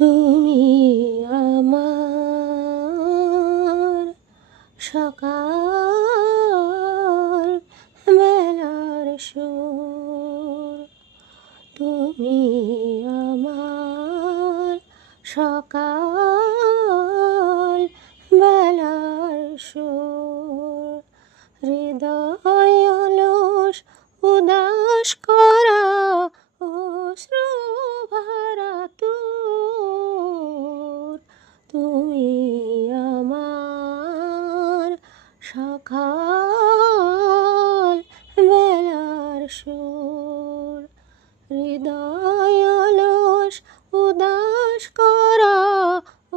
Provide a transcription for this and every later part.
তুমি আমার সকাল বেলার সুর, তুমি আমার সকাল বেলার সুর। হৃদয় অলস উদাস করা অশ্রু ভরা তোর, তুমি আমার সকাল বেলার সুর। হৃদয় অলস উদাস করা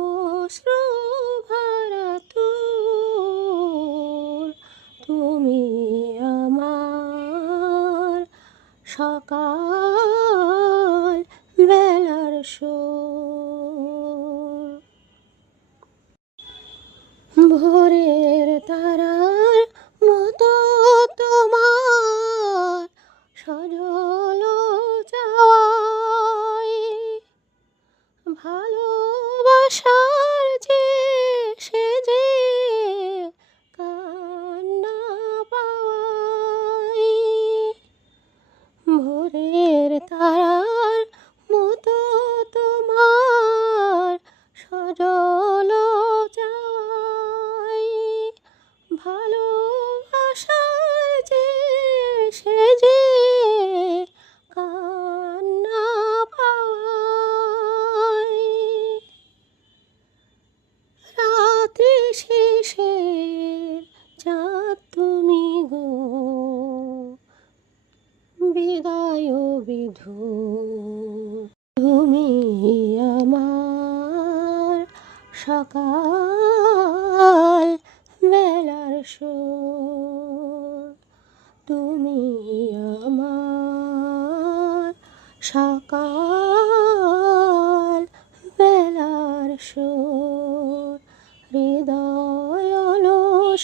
অশ্রু ভরা তোর, তুমি আমার সকাল বেলার সুর। ভোরের তারার মতো তোমার সজল চাওয়ায়, ভালোবাসার যে সে যে কান্না পাওয়ায়। ভোরের তারার মতো তোমার সজল চাওয়ায়, ভালোবাসার যে সে যে কান্না পাওয়ায়। রাত্রি শেষের চাঁদ তুমি গো, বিদায় বিধূর, তুমি আমার সকাল বেলার সুর, তুমি আমার সকাল বেলার সুর। হৃদয় অলস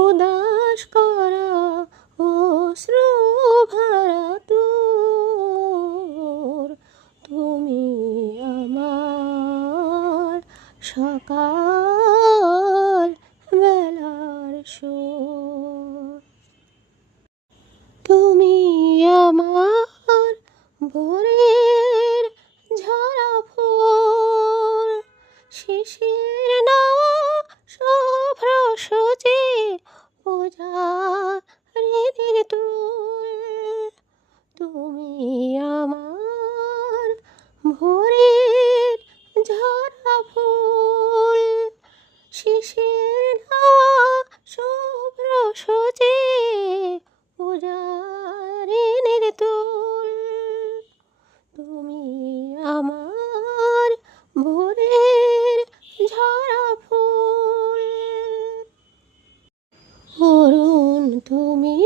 উদাস করা অশ্রু ভরা তোর, তুমি আমার সকাল বেলার সুর। তুমি আমার ভোরের ঝরা ফুল, শিশির নাওয়া শুভ্র সূচি পূজারিনীর তুল, তুমি আমার ভোরের ঝরা ফুল, শিশির নাওয়া শুভ্র সূচি পূজারিনীর তুল, তুমি আমার ভোরের ঝরা ফুল। অরুণ তুমি,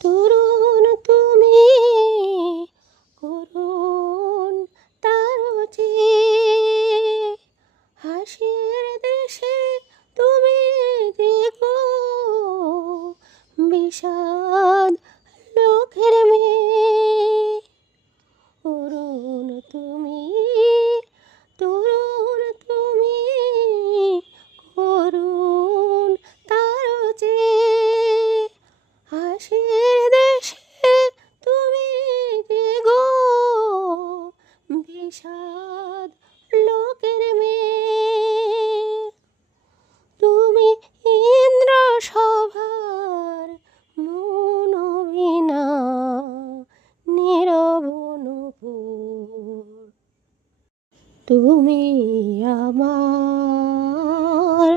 তরুণ তুমি, করুণ তারও চেয়ে, হাসির দেশে তুমি দেখো বিষাদ লোকের মেয়ে। অরুণ তুমি, তরুণ তুমি, করুণ তারও চেয়ে, হাসির দেশে তুমি দেখো বিষাদ লোকের মেয়ে। তুমি ইন্দ্র সভার মনোবীণা নীরব নূপুর, তুমি আমার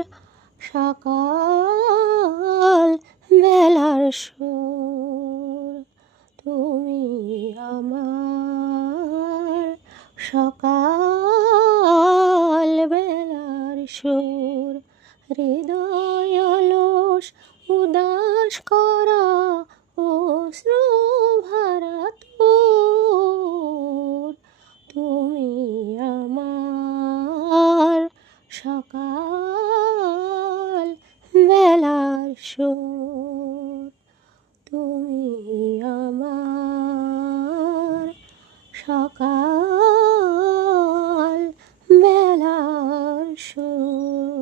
সকাল বেলার সুর, তুমি আমার সকাল বেলার সুর। হৃদয় অলস উদাস করা অশ্রু ভরা তোর, তুমি আমার সকাল বেলার সুর, তুমি আমার সকাল বেলার সুর।